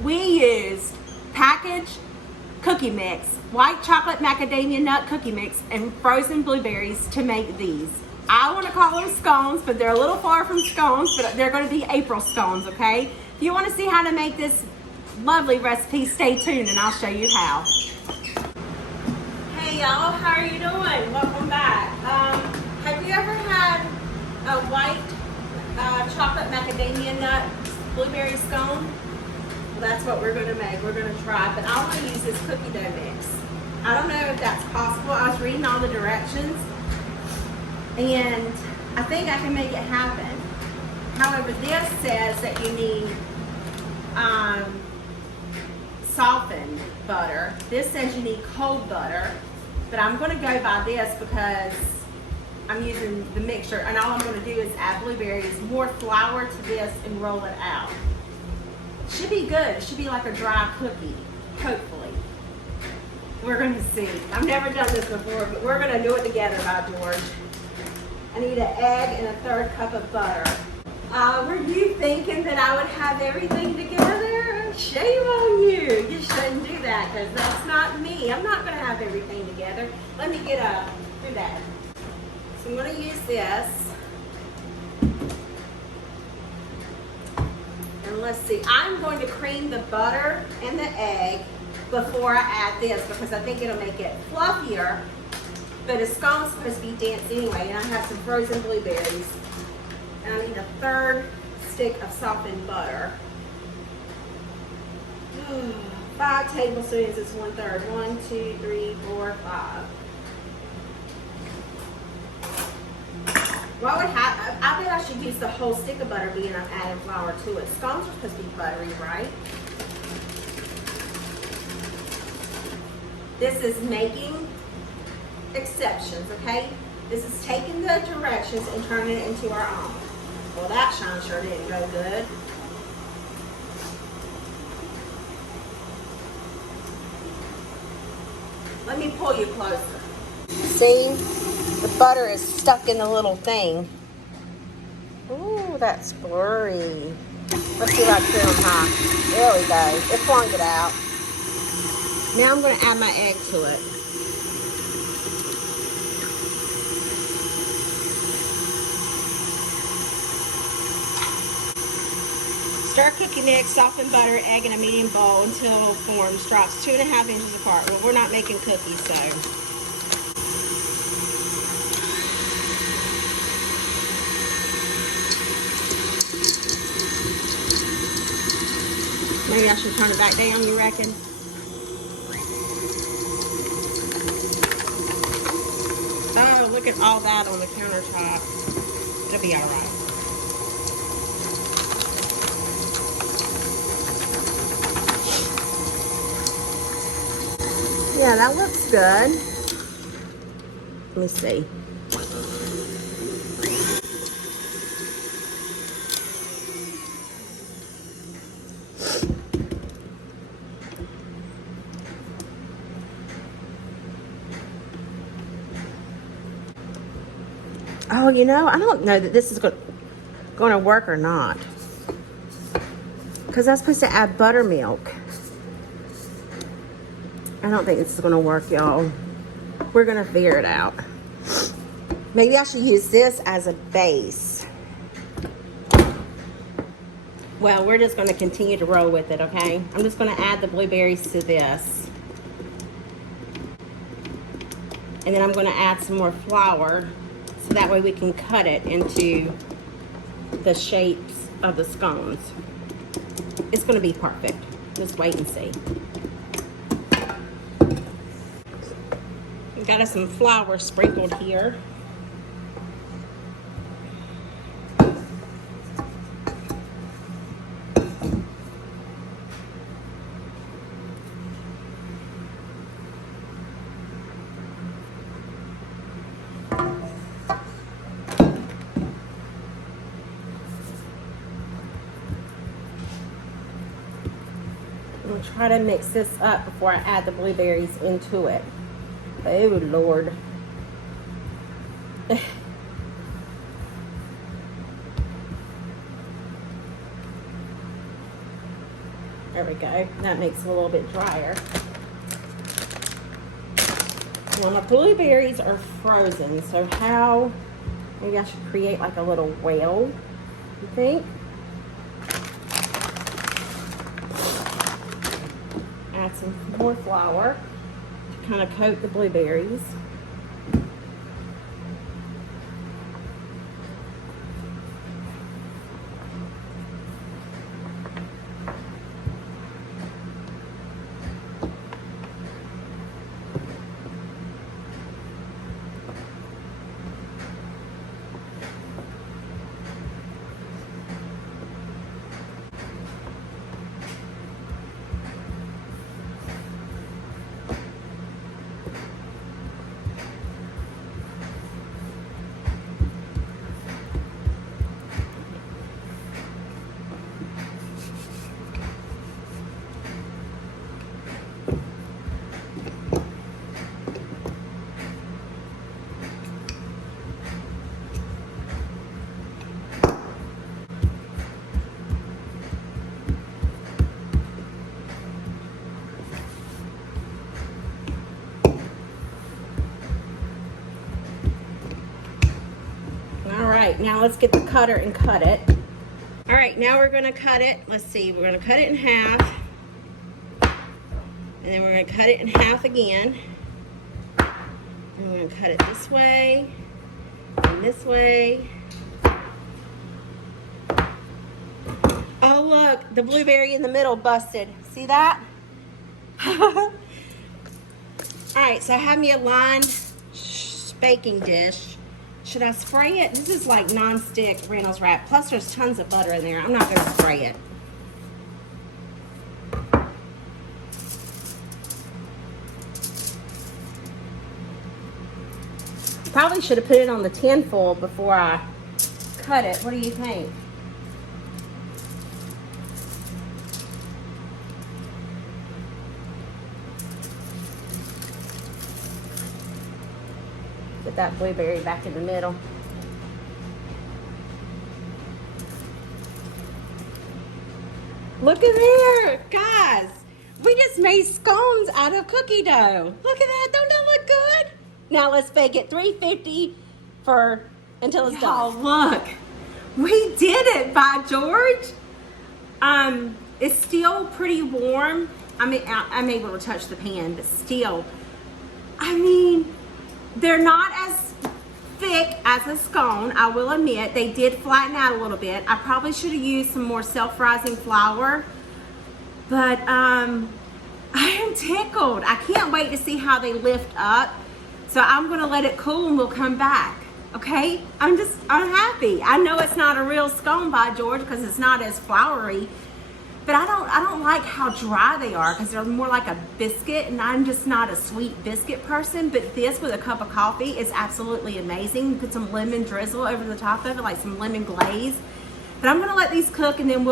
We use packaged cookie mix, white chocolate macadamia nut cookie mix, and frozen blueberries to make these. I want to call them scones, but they're a little far from scones, but they're going to be April scones, okay? If you want to see how to make this lovely recipe, stay tuned and I'll show you how. Hey y'all, how are you doing? Welcome back. Have you ever had a white chocolate macadamia nut blueberry scone? Well, that's what we're going to make. We're going to try, but I want to use this cookie dough mix. I don't know if that's possible. I was reading all the directions and I think I can make it happen. However, this says that you need softened butter. This says you need cold butter, but I'm going to go by this because I'm using the mixture, and all I'm going to do is add blueberries, more flour to this, and roll it out. It should be good. It should be like a dry cookie, hopefully. We're going to see. I've never done this before, but we're going to do it together, by George. I need an egg and a 1/3 cup of butter. Were you thinking that I would have everything together? Shame on you. You shouldn't do that because that's not me. I'm not going to have everything together. Let me get through that. So I'm going to use this. And let's see. I'm going to cream the butter and the egg before I add this because I think it'll make it fluffier. But a scone's supposed to be dense anyway, and I have some frozen blueberries. And I need a 1/3 stick of softened butter. 5 tablespoons is 1/3. 1, 2, 3, 4, 5. What would happen? I bet I should use the whole stick of butter being I'm adding flour to it. Scones are supposed to be buttery, right? This is making exceptions, okay? This is taking the directions and turning it into our own. Well, that shine sure didn't go good. Let me pull you closer. See? The butter is stuck in the little thing. Ooh, that's blurry. Let's see if I can turn them high. There we go. It flung it out. Now I'm going to add my egg to it. Stir cookie mix, soften butter, egg in a medium bowl until forms, drops 2.5 inches apart. Well, we're not making cookies, so. Maybe I should turn it back down, you reckon? Oh, look at all that on the countertop. It'll be all right. Yeah, that looks good. Let me see. Oh, you know, I don't know that this is going to work or not. Because I'm supposed to add buttermilk. I don't think this is going to work, y'all. We're going to figure it out. Maybe I should use this as a base. Well, we're just going to continue to roll with it, okay? I'm just going to add the blueberries to this. And then I'm going to add some more flour so that way we can cut it into the shapes of the scones. It's going to be perfect. Just wait and see. Got us some flour sprinkled here. We'll try to mix this up before I add the blueberries into it. Oh, Lord. There we go. That makes it a little bit drier. Well, my blueberries are frozen, so maybe I should create like a little well, you think? Add some more flour to kind of coat the blueberries. All right, now let's get the cutter and cut it. All right, now we're gonna cut it. Let's see, we're gonna cut it in half. And then we're gonna cut it in half again. And we're gonna cut it this way and this way. Oh look, the blueberry in the middle busted. See that? All right, so I have me a lined baking dish. Should I spray it? This is like non-stick Reynolds wrap. Plus there's tons of butter in there. I'm not gonna spray it. Probably should have put it on the tin foil before I cut it. What do you think? Get that blueberry back in the middle. Look at there, guys. We just made scones out of cookie dough. Look at that, don't that look good? Now let's bake it 350 until it's done. Look, we did it, by George. It's still pretty warm. I mean, I'm able to touch the pan, but still, I mean, they're not as thick as a scone, I will admit. They did flatten out a little bit. I probably should have used some more self-rising flour, but I am tickled. I can't wait to see how they lift up. So I'm gonna let it cool and we'll come back, okay? I'm happy. I know it's not a real scone, by George, because it's not as floury, but I don't like how dry they are, because they're more like a biscuit, and I'm just not a sweet biscuit person. But this with a cup of coffee is absolutely amazing. Put some lemon drizzle over the top of it, like some lemon glaze. But I'm gonna let these cook, and then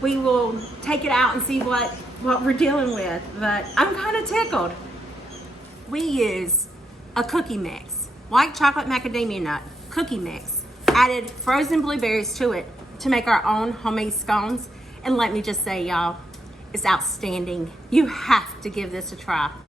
we will take it out and see what we're dealing with. But I'm kind of tickled. We use a cookie mix, white chocolate macadamia nut cookie mix, added frozen blueberries to it to make our own homemade scones. And let me just say, y'all, it's outstanding. You have to give this a try.